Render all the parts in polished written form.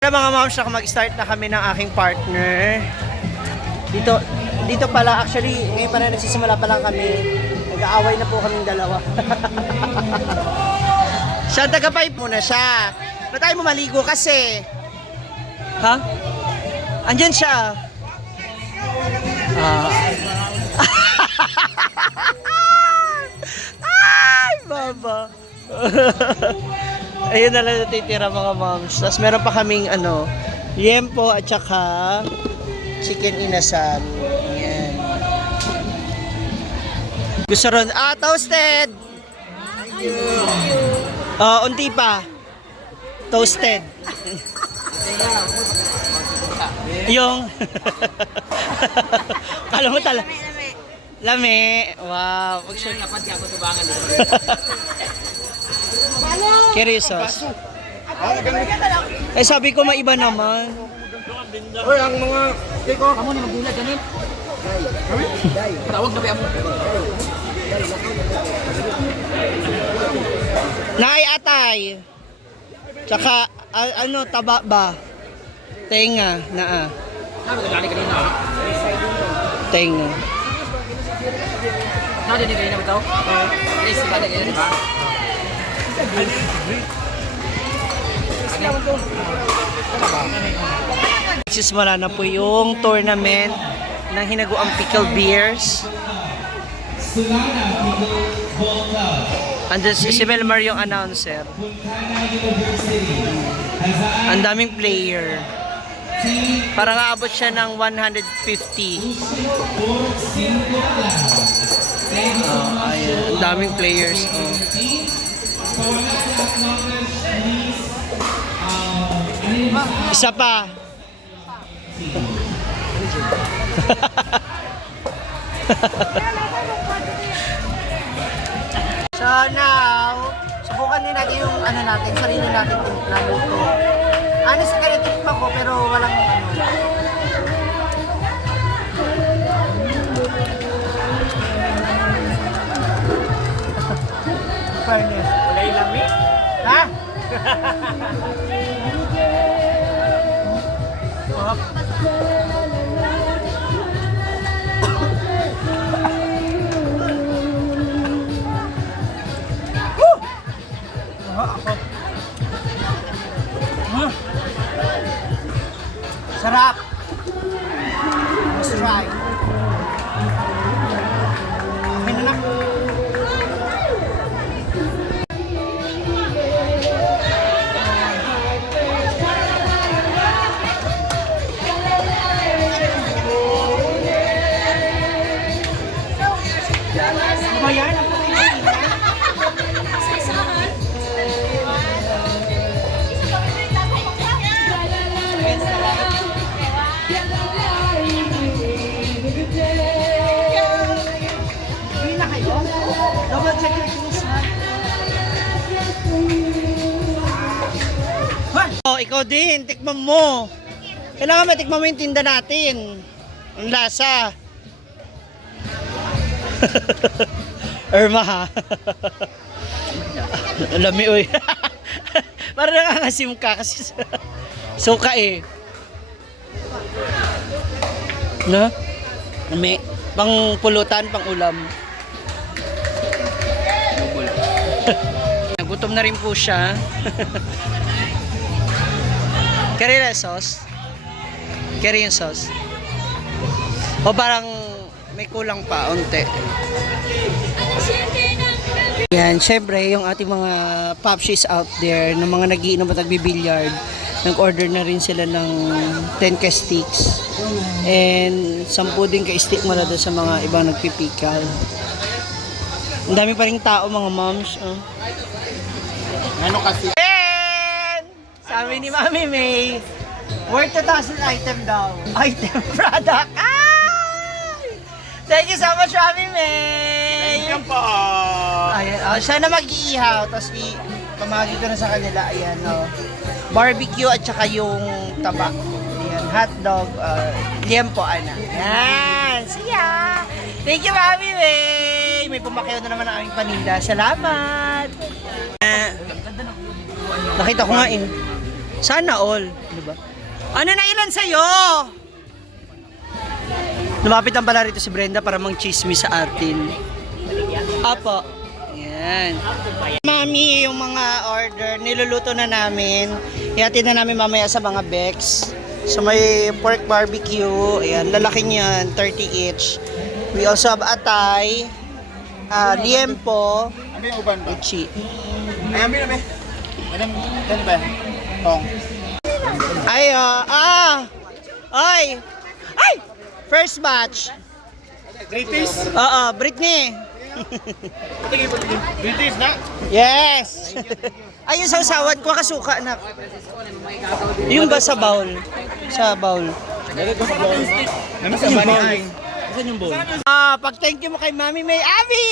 Mga moms, mag-start na kami ng aking partner. Dito pala, actually, ngayon pa na nagsisimula pa lang kami. Nag-aaway na po kaming dalawa. Siya, taga-pipe muna siya. Na tayo mo maligo kasi. Ha? Andyan siya. Ay, baba. Ayun na lang natitira mga moms. Tapos meron pa kaming liempo at saka chicken inasal. Ayan. Gusto ron. Toasted! Thank you. Unti pa. Toasted. Yung kala mo tala. Lami. Wow. Pag-share nga pati ako tubangan dito. Curry sauce. Sabi ko maiba naman. Oy, ang mga kiko. Kamu ni magbulag ganit. Tawag na ba mo? Naay atay. Tsaka taba ba? Tenga naa. Sabi ka kanina. Tenga. Nadi ni kanina bitaw? Please balik ganyan di ba? Simula na po yung tournament ng hinaguang pickle beers. Andun si Melmar yung announcer. Ang daming player. Parang aabot siya ng 150. Ayan. Ang daming players. Isa pa. So now, subukan din natin yung sarili natin na luto. Honest, kaya tikpa ko pero walang fairness. Wala ilami. Ha? Sarap. Let's try. Okay na lang. Ayan, ang double check your keys, ha? Ikaw din, tikman mo. Kailangan matikman mo yung tinda natin. Ang lasa. Irma, ha? Lami, uy. Parang nangangasim ka kasi suka eh. Na? May pang pulutan, pang ulam. Nagutom na rin po siya. Curry na sauce. Curry yung sauce. O parang may kulang pa, unti. Yan, syempre, yung ating mga popshies out there, ng mga nagiinom at nagbibilyard, nag-order na rin sila ng 10 ka-sticks. And 10 din ka-stick mula doon sa mga ibang nagpipikal. Ang dami pa rin tao, mga moms. Ano kasi? And sabi ni Mami May, worth 2,000 item daw. Item product. Ay! Thank you so much, Mami May. Yan po. Ayan, siya na mag-iihaw, tapos pamagi ko na sa kanila, ayan, barbecue at saka yung taba. Ayan, hotdog, liempo, ana. Ayan, siya. Thank you, Mami May. May pumakyaw na naman ang aming paninda. Salamat. Nakita ko nga eh. Sana all, di ba? Ano na ilan sa'yo? Lumapit ang pala rito si Brenda para mang-chismis sa atin. Apo. Yan. Mami, yung mga order, niluluto na namin. Ihatid na namin mamaya sa mga Bex. So may pork barbecue. Ayan, lalaki niyan, 30 each. We also have atay, liempo, Ano yung uban ba? uchi. Ay, amin, amin. Anong, kan ba? Tong. Ay, ay! Ay! First batch. British? Oo, Britney. British na? Yes! Ay, yung sausawan ko, kasuka na. Yung ba sa bowl? Sa bowl. Naman sa bani ay. Pag thank you mo kay Mami May Abby!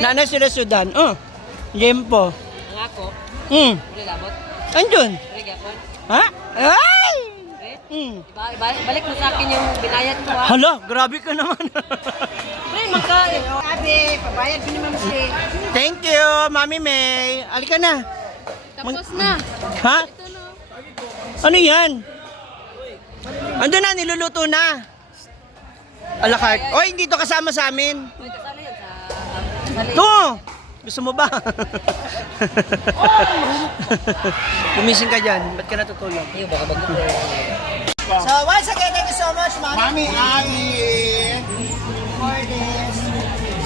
Nana sila Sudan. Jempo. Ang ako, Hmm. uli labot. Andun. Uli gapon. Ha? Ay! Hmm. Balik mo sa akin yung binayad ko ha. Hala, grabe ka naman. Pre, magkain. Abi, pabayad ko naman si. Thank you, Mami May. Alika na. Tapos na. Ha? Ito no. Ano yan? Andun na, niluluto na. Alakart. Oy, hindi to kasama sa amin. May kasali yan sa... To! Gusto mo ba? Gumising ka dyan. Ba't ka natutulog? Iyo, baka bago. So, once again, thank you so much, Mami ay. for this.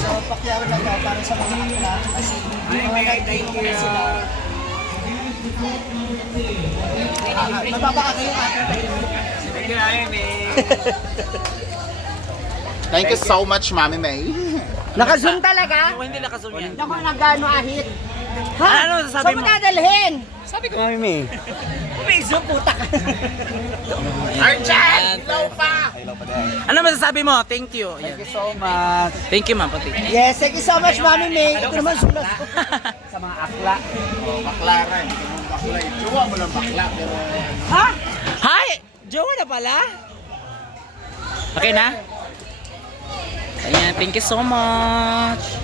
So, pakyawin lang daw para sa mga kanila. Kasi, thank you. Mababa ka yung ating Thank you so much, Mami May. Naka-zoom talaga? Hindi nakazone yan. Ako nagano ahit. Ha? Ano sasabi Saan mo? dadalhin? Sabi ko. Mami May. Zoom puta ka. Arjan! Hello pa! Ano masasabi mo? Thank you. Thank you so much. Thank you, ma'am. Pati. Yes, thank you so much, Mami May. Ito naman sulas ko. Sa mga akla. Oh, bakla rin. Bakla. Jowa mo lang bakla. Pero Ha? Hi! Jowa na pala? Okay na? Ayan, thank you so much.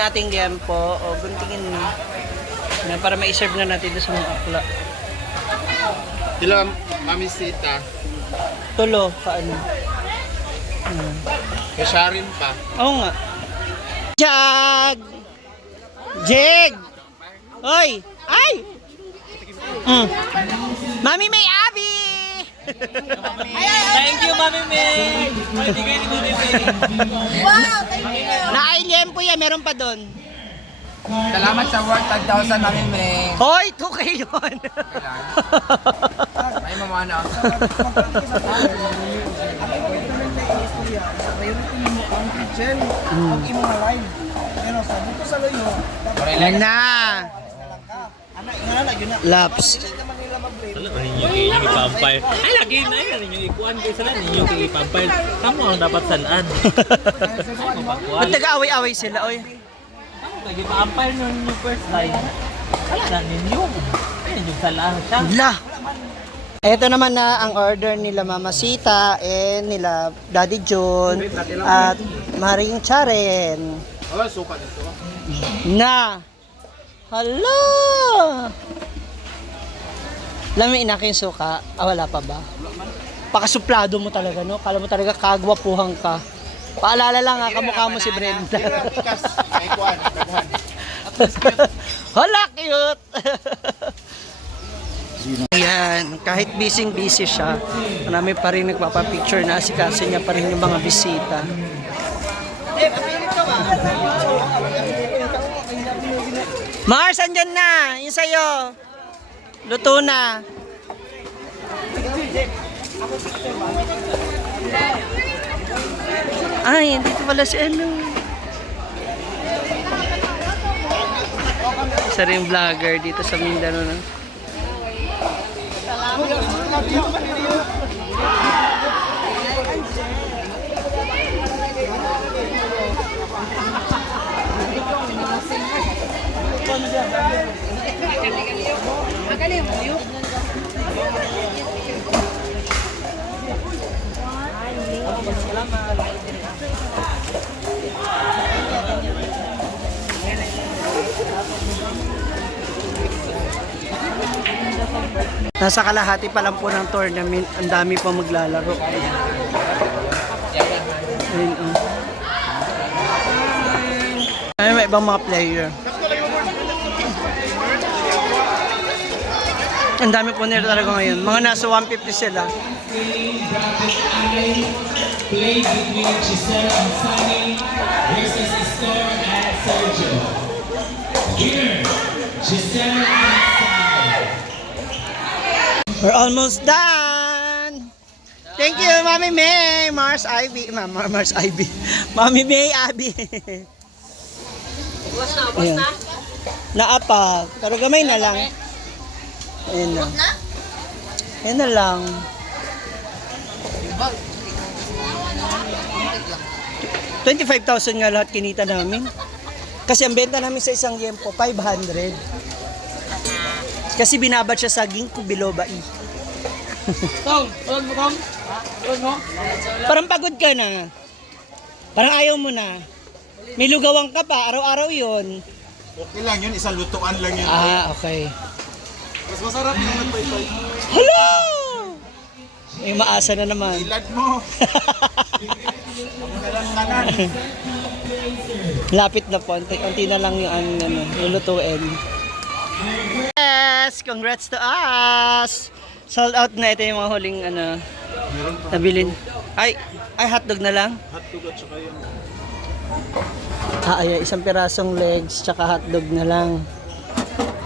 Ating liempo o guntingin na para ma-serve na natin doon sa mga akla. sila Mami Sita. Tulo, paano? Kay Sharin pa. Oo nga. Jag! Jeg! Oy! Ay! Mami May Abby! Thank you, Mami May. Maligay ni Mami May. Na-liempo yan, meron pa doon. Salamat sa work 10,000, Mami May. Hoy, 2K yun! Ay, mamana. Yan na! Laps. Ninyo ipampay. Ay, lagi na yan. Ninyo ikuan kayo sila. Ninyo ipampay. Kamu ang dapat salaan. Ba't nag-away-away sila, oy? Kamu lagi paampay nun yung first line. Wala na ninyo. Ay, ninyo salaan siya. La! Ito naman na ang order nila Mama Sita and nila Daddy John at Maring Charen. Oh, suka dito. Na! Hala! Lamiin na yung suka. Wala pa ba? Pakasuplado mo talaga, no? Kala mo talaga kagwapuhan ka. Paalala lang ha, kamukha mo si Brenda. Tikas. Ay, kuan. Daghan. Hala, cute! Ayan, kahit busy siya, marami pa rin nagpapapicture na si kasi niya pa rin yung mga bisita. Mars, andyan na! Yung sa'yo. Luto na. Ay, dito pala si ano. Isa rin vlogger dito sa Mindanao. No? Nasa kalahati pa lang po ng tournament. Ang dami pa maglalaro. Ayun, oh. Ay, may ibang mga player. Ang dami po nila talaga ngayon. Mga nasa 150 sila. Play between Giselle and Sunny versus Score and Sergio. Winner, Giselle and Sunny. We're almost done! Thank you, Mami May! Mars Ivy. Mars Ivy. Mami May, Abby. Ubus na? Naapa. Pero gamay na lang. Ayan na. Ayan na lang. $25,000 nga lahat kinita namin. Kasi ang benta namin sa isang yempo, 500. Kasi binabat siya sa ginkgo biloba i. Parang pagod ka na. Parang ayaw mo na. May lugawang ka pa, araw-araw yon. Okay lang yun, isang lutuan lang yun. Ah, okay. Mas masarap yung nagpaypay. Hello! May maasa na naman. Ilad mo. Ako na lang kanan. Lapit na po. Unti na lang yung lulutuin. Yes! Congrats to us! Sold out na. Ito yung mga huling nabilin. Ay, hotdog na lang? Hotdog at saka yung... Ay, isang pirasong legs tsaka hotdog na lang.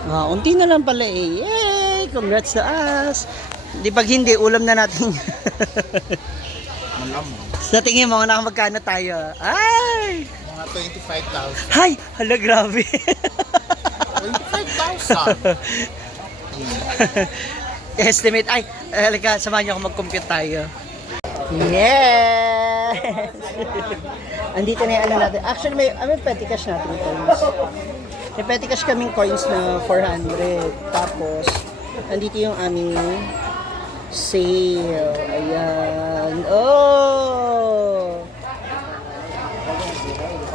Unti na lang pala eh. Yay! Congrats to us! Di pag hindi, ulam na natin. Malam. Sa tingin mo, nakamagkano tayo? Ay! Mga 25,000. Hay! Hala, grabe. 25,000? Estimate. Ay, halika, samahan niyo ako mag-compute tayo. Yes! Andito na yung natin. Actually, may petty cash natin coins. May petty cash kaming coins na 400. Tapos, andito yung aming sale. Ayan. Oh!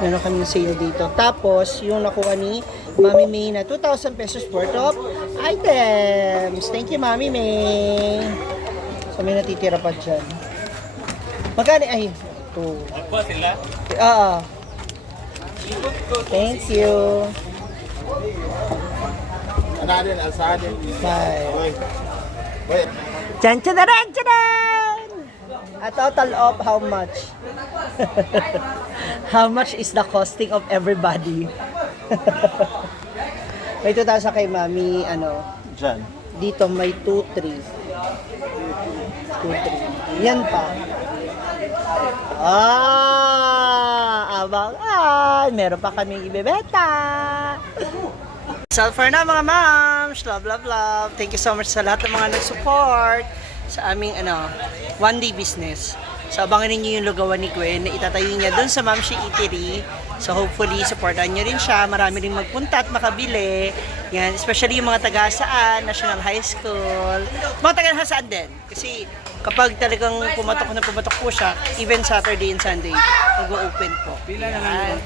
Meron kami sale dito. Tapos, yung nakuha ni Mami May na 2,000 pesos worth of items. Thank you, Mami May. So, may natitira pa dyan. Magkano? Ay, ito. Ako sila. Thank you. Anadin, alsadin. Bye. Wait. Chan chan chan chan! A total of how much? How much is the costing of everybody? May 2,000 kay Mami, Diyan. dito may 2,300. 2,300. Yan pa. Abangan! Meron pa kaming ibebenta. So for now mga moms, love, love, love. Thank you so much sa lahat ng mga nag-support sa aming one day business. So abangan ninyo yung lugawan ni Gwen na itatayo niya doon sa Mamshi Eatery. So hopefully supportan niyo rin siya. Marami rin magpunta at makabili. Yan, especially yung mga taga saan, National High School. Mga taga saan din. Kasi kapag talagang pumatok po siya, even Saturday and Sunday, mag-open po. Pila na lang.